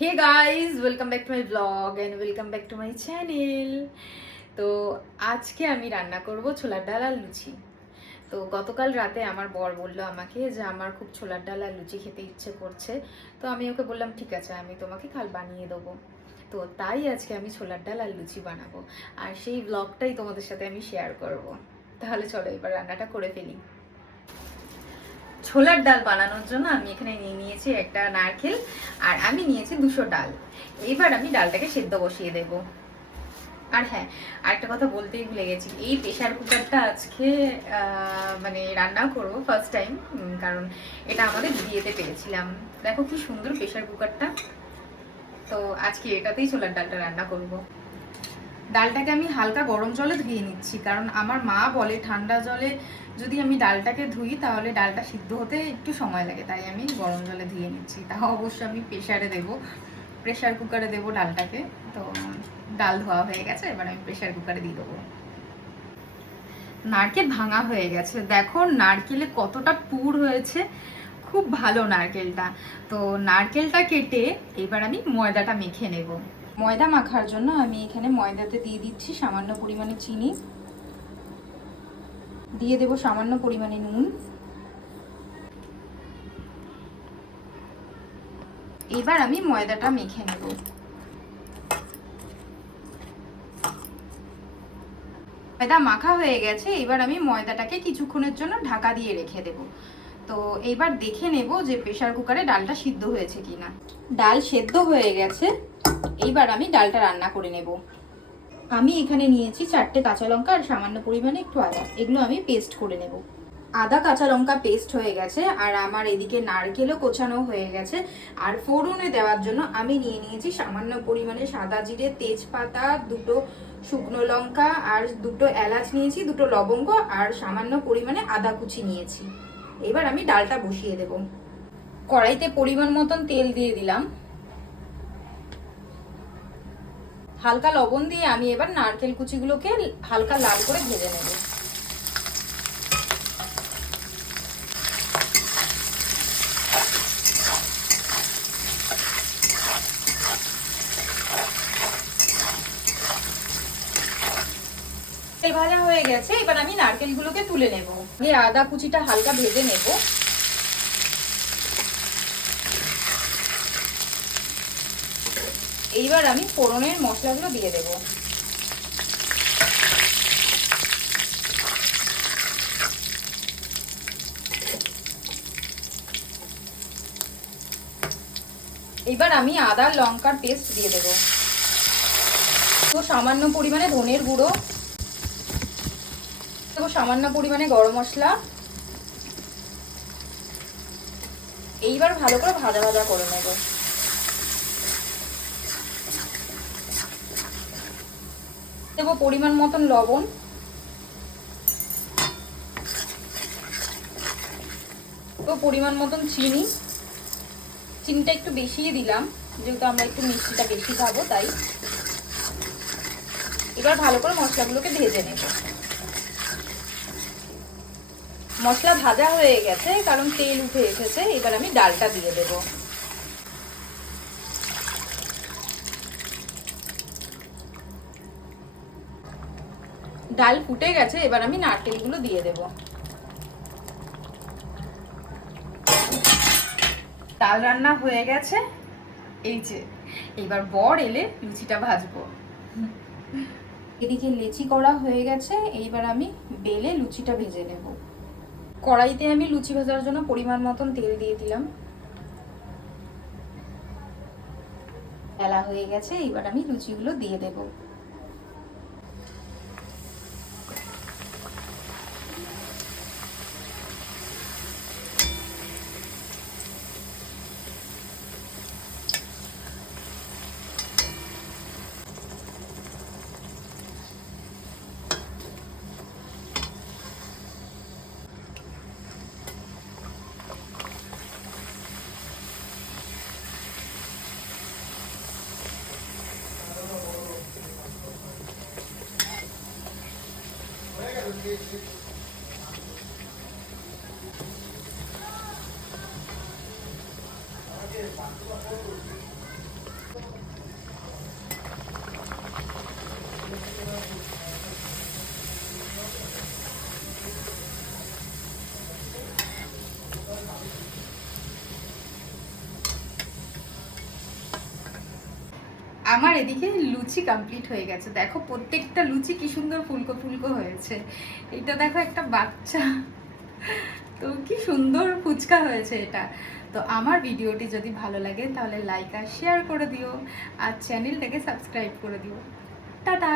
Hey guys, welcome back to my blog and welcome back to my channel. তো আজকে আমি রান্না করব ছোলার ডাল আর লুচি। তো গতকাল রাতে আমার বর বললো আমাকে যে আমার খুব ছোলার ডাল আর লুচি খেতে ইচ্ছে করছে। তো আমি ওকে বললাম ঠিক আছে, আমি তোমাকে কাল বানিয়ে দেবো। তো তাই আজকে আমি ছোলার ডাল আর লুচি বানাবো, আর সেই ব্লগটাই তোমাদের সাথে আমি শেয়ার করব। তাহলে চলো এবার রান্নাটা করে ফেলি। ছোলার ডাল বানানোর জন্য আমি এখানে নিয়ে নিয়েছি একটা নারকেল, আর আমি নিয়েছি 200 ডাল। এবার আমি ডালটাকে সেদ্ধ বসিয়ে দেব। আর হ্যাঁ, আরেকটা কথা বলতেই ভুলে গেছি, এই প্রেশার কুকারটা আজকে মানে রান্না করবো ফার্স্ট টাইম, কারণ এটা আমাদের বিয়েতে পেয়েছিলাম। দেখো কি সুন্দর প্রেশার কুকারটা। তো আজকে এটাতেই ছোলার ডালটা রান্না করব। ডালটাকে আমি হালকা গরম জলে ধুয়ে নিচ্ছি, কারণ আমার মা বলে ঠান্ডা জলে যদি আমি ডালটাকে ধুই তাহলে ডালটা সিদ্ধ হতে একটু সময় লাগে, তাই আমি গরম জলে ধুয়ে নিচ্ছি। তাও অবশ্য আমি প্রেশার কুকারে দেবো ডালটাকে। তো ডাল ধোয়া হয়ে গেছে, এবার আমি প্রেশার কুকারে দিয়ে দেবো। নারকেল ভাঙা হয়ে গেছে, দেখো নারকেলে কতটা পুর হয়েছে, খুব ভালো নারকেলটা। তো নারকেলটা কেটে এবার আমি ময়দাটা মেখে নেব। ময়দা মাখার জন্য আমি এখানে ময়দাতে দিয়ে দিচ্ছি সামান্য পরিমাণে চিনি, দিয়ে দেব সামান্য পরিমাণে নুন। এবার আমি ময়দাটা মেখে নেব। ময়দা মাখা হয়ে গেছে, এবার আমি ময়দাটাকে কিছুক্ষণের জন্য ঢাকা দিয়ে রেখে দেব। তো এইবার দেখে নেব যে প্রেসার কুকারে ডালটা সিদ্ধ হয়েছে কিনা। ডাল সেদ্ধ হয়ে গেছে, এইবার আমি ডালটা রান্না করে নেব। আমি এখানে নিয়েছি 4টে কাঁচা লঙ্কা আর সামান্য পরিমাণে একটু আদা, এগুলো আমি পেস্ট করে নেব। আদা কাঁচা লঙ্কা পেস্ট হয়ে গেছে, আর আমার এদিকে নারকেলও কোচানো হয়ে গেছে। আর ফোড়নে দেওয়ার জন্য আমি নিয়ে নিয়েছি সামান্য পরিমাণে সাদা জিরে, তেজপাতা, 2টো শুকনো লঙ্কা আর 2টো এলাচ নিয়েছি, 2টো লবঙ্গ আর সামান্য পরিমাণে আদা কুচি নিয়েছি। এবার আমি ডালটা বসিয়ে দেব। কড়াইতে পরিমাণ মতন তেল দিয়ে দিলাম। হালকা লবণ দিয়ে আমি এবার নারকেল কুচিগুলোকে হালকা লাল করে ভেজে নেব। তেল ভাজা হয়ে গেছে, এবার আমি নারকেলগুলোকে তুলে নেব। দিয়ে আদা কুচিটা হালকা ভেজে নেব। এইবার আমি ফোড়নের মশলাগুলো দিয়ে দেব। এবার আমি আদা লঙ্কার পেস্ট দিয়ে দেব। তো সামান্য পরিমাণে ধনের গুঁড়ো দেবো, সামান্য পরিমাণে গরম মশলা। এইবার ভালো করে ভাজা ভাজা করে নেব। দেবো পরিমাণ মতন লবণ, তো পরিমাণ মতন চিনি। চিনিটা একটু বেশিই দিলাম, যেহেতু আমরা একটু মিষ্টিটা বেশি খাবো তাই। এবার ভালো করে মশলাগুলোকে ভেজে নেব। মশলা ভাজা হয়ে গেছে, কারণ তেল উঠে এসেছে। এবার আমি ডালটা দিয়ে দেব। ডাল ফুটে গেছে, এবার আমি নারকেলগুলো দিয়ে দেব। ডাল রান্না হয়ে গেছে, এই যে এবার বর এলে লুচিটা ভাজবো। এদিকে লেচি করা হয়ে গেছে, এইবার আমি বেলে লুচিটা ভেজে নেব। কড়াইতে আমি লুচি ভাজার জন্য পরিমাণ মতন তেল দিয়ে দিলাম। বেলা হয়ে গেছে, এইবার আমি লুচিগুলো দিয়ে দেব। আমার এদিকে লুচি কমপ্লিট হয়ে গেছে, দেখো প্রত্যেকটা লুচি কি সুন্দর ফুলকো ফুলকো হয়েছে। এটা দেখো একটা বাচ্চা, তো কি সুন্দর ফুচকা হয়েছে এটা। তো আমার ভিডিওটি যদি ভালো লাগে তাহলে লাইক আর শেয়ার করে দিও, আর চ্যানেলটাকে সাবস্ক্রাইব করে দিও। টাটা।